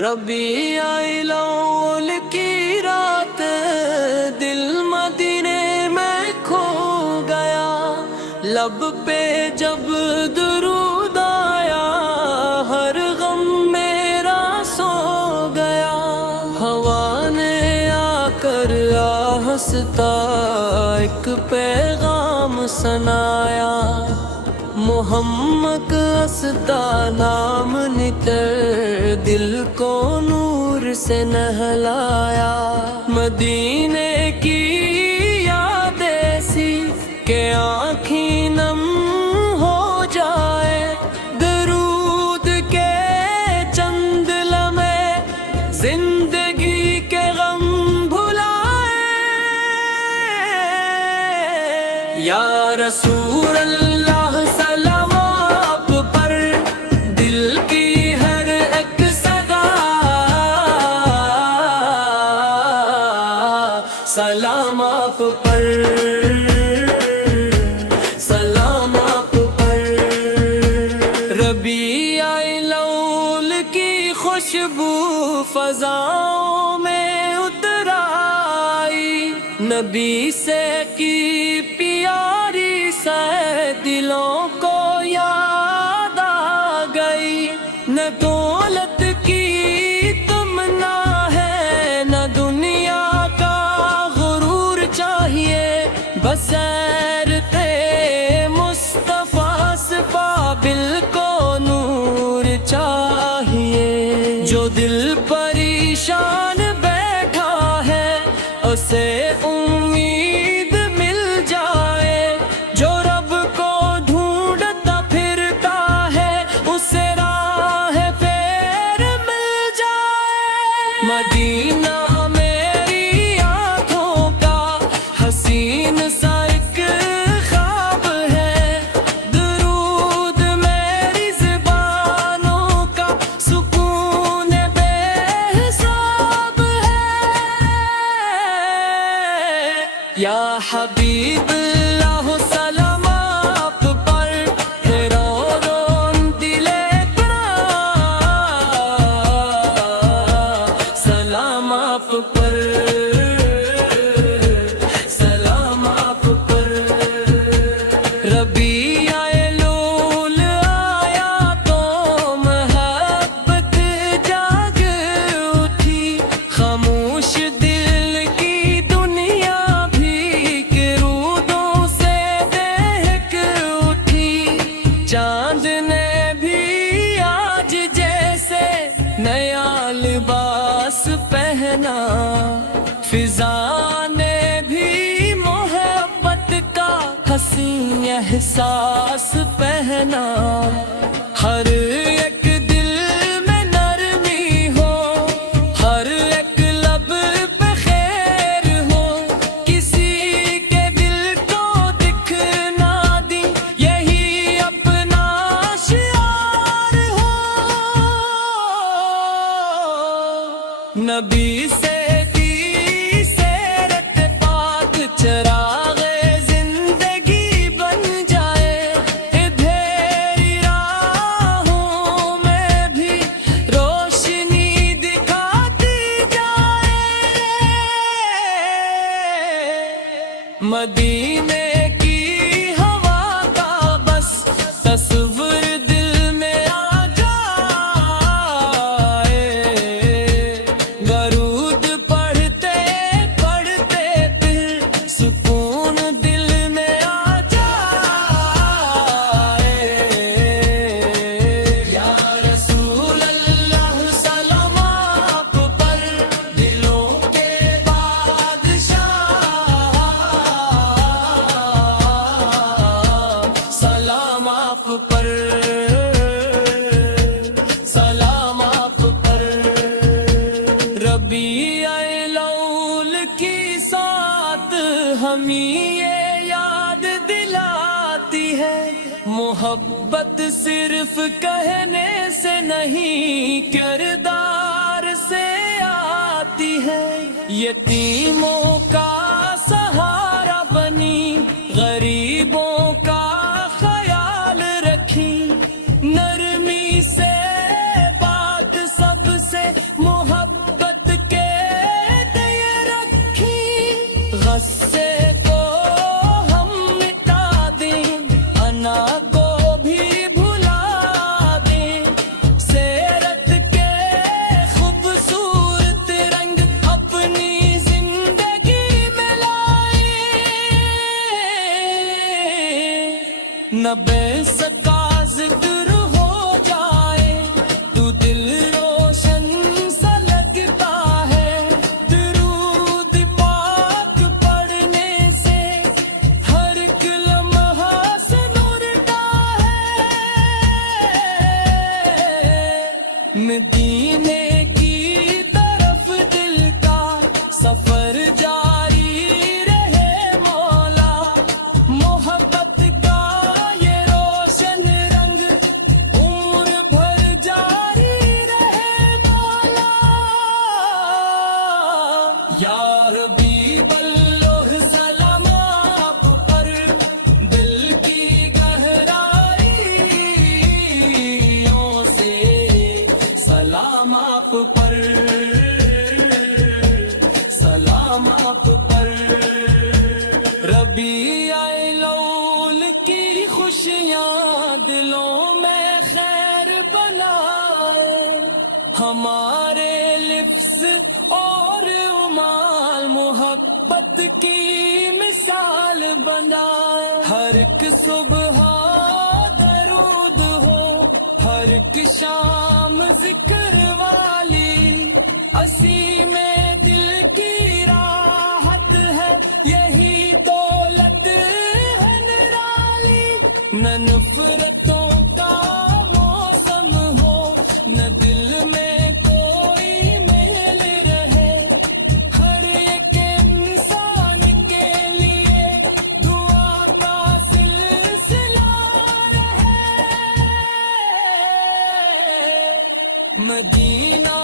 ربیع الاول کی رات دل مدینے میں کھو گیا، لب پہ جب درود آیا ہر غم میرا سو گیا۔ ہوا نے آ کر آہستہ ایک پیغام سنایا، محمد اسدا نام نکل دل کو نور سے نہلایا۔ مدینے کی یاد ایسی کہ آنکھیں نم ہو جائے، درود کے چند لمحے زندگی کے غم بھلائے۔ یا رسول اللہ سلام آپ پر، سلام آپ پر۔ ربیع الاول کی خوشبو فضاؤں میں اتر آئی، نبی سے کی پیاری سے دلوں کو یاد آ گئی۔ نہ دولت کی تمنا ہے نہ دنیا بسیر تے مصطفیٰ سے قابل کو نور چاہیے۔ جو دل پریشان بیٹھا ہے اسے امید مل جائے، جو رب کو ڈھونڈتا پھرتا ہے اسے راہ پھر مل جائے۔ مدینہ میری آنکھوں کا حسین سا ایک خواب ہے، درود میری زبانوں کا سکون بے حساب ہے۔ یا حبیب اللہ سلام آپ پر، ہے رو رو دل اقرار، سلام آپ پر، ربیع الاول آیا تو محبت جاگ اٹھی، خاموش دل کی دنیا بھی کرودوں سے دہک اٹھی۔ چاند نے بھی آج جیسے نیا لباس پہنا، فضا نے بھی محبت کا حسین احساس پہنا۔ ہر ایک دل میں نرمی ہو، ہر ایک لب پہ خیر ہو، کسی کے دل کو دکھ نہ دی یہی اپنا شعار ہو۔ نبی سے چراغ زندگی بن جائے، ادھیری راہوں میں بھی روشنی دکھاتی جائے۔ مدینے کی ہوا کا بس تصور دل میں آ جائے، درود پڑھتے پڑھتے پھر سکون دل میں آ جائے۔ یا رسول اللہ سلام آپ پر، دلوں کے بادشاہ، سلام آپ پر، سلام آپ پر۔ ربیع الاول کی ساتھ ہمیں یہ یاد دلاتی ہے، محبت صرف کہنے سے نہیں کردار سے آتی ہے۔ یتیموں کا سہارا بنی، غریبوں کا خیال رکھی، نرمی سے بات سب سے سلام آپ پر، سلام آپ پر۔ ربیع الاول کی خوشیاں دلوں میں خیر بنائے، ہمارے لفظ اور اعمال محبت کی مثال بنائے۔ ہر ایک صبح درود ہو، ہر ایک شام ذکر والی، اسی میں دل کی راحت ہے، یہی دولت ہے نرالی۔ نہ نفرتوں کا موسم ہو، نہ دل میں کوئی میل رہے، ہر ایک انسان کے لیے دعا کا سلسلہ رہے۔ مدینہ